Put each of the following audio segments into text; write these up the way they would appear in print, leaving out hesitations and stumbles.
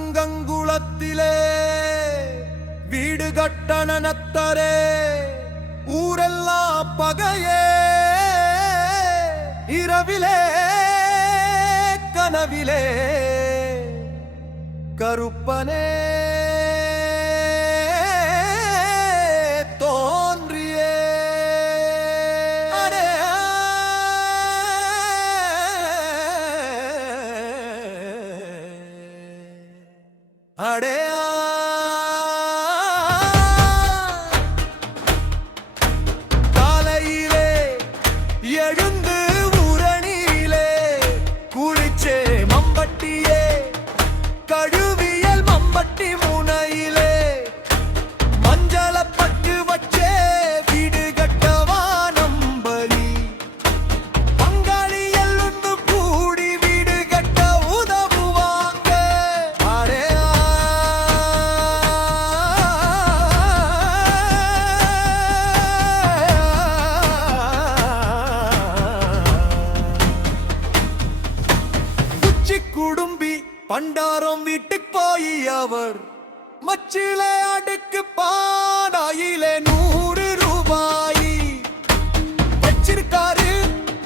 சங்கங்குளத்திலே வீடு கட்டண நத்தரே ஊரெல்லாம் பகையே இரவிலே கனவிலே கருப்பனே தோன்றியே அடே அடே காலையிலே எழுந்து ஊரணியிலே குளிச்சே மம்பட்டியே கழுவியல் மம்பட்டி முனையிலே மஞ்சள பட்டு வச்சே வீடு கட்டவா நம்பலி பங்காளி எல்லுண்டு கூடி வீடு கட்ட உதவுவாங்க அடே குச்சி குடும்பி பண்டாரம் வீட்டுக்கு போய் அவர் மச்சிலே அடுக்கு பாடாயிலே 100 ரூபாய் வச்சிருக்காரு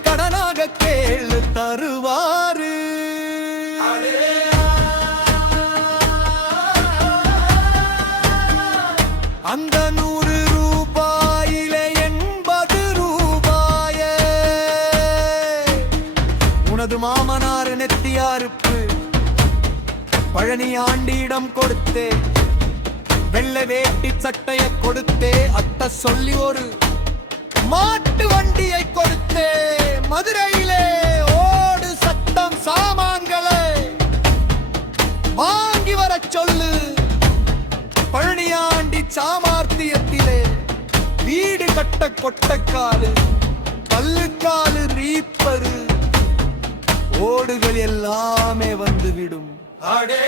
கடனாக கேளு தருவாரு அந்த 100 ரூபாயிலே 80 ரூபாயே உனது மாமனார் நெத்தியாருப்பு பழனி ஆண்டியிடம் கொடுத்தே வெள்ளை வேட்டி சட்டையை கொடுத்தே அத்த சொல்லி ஒரு மாட்டு வண்டியை கொடுத்தே மதுரையிலே ஓடு சத்தம் சாமான்களை வாங்கி வர சொல்லு பழனியாண்டி சாமார்த்தியத்திலே வீடு கட்ட கொட்டக்காலு கல்லுக்காலு ரீப்பரு ஓடுகள் எல்லாமே வந்துவிடும் அடே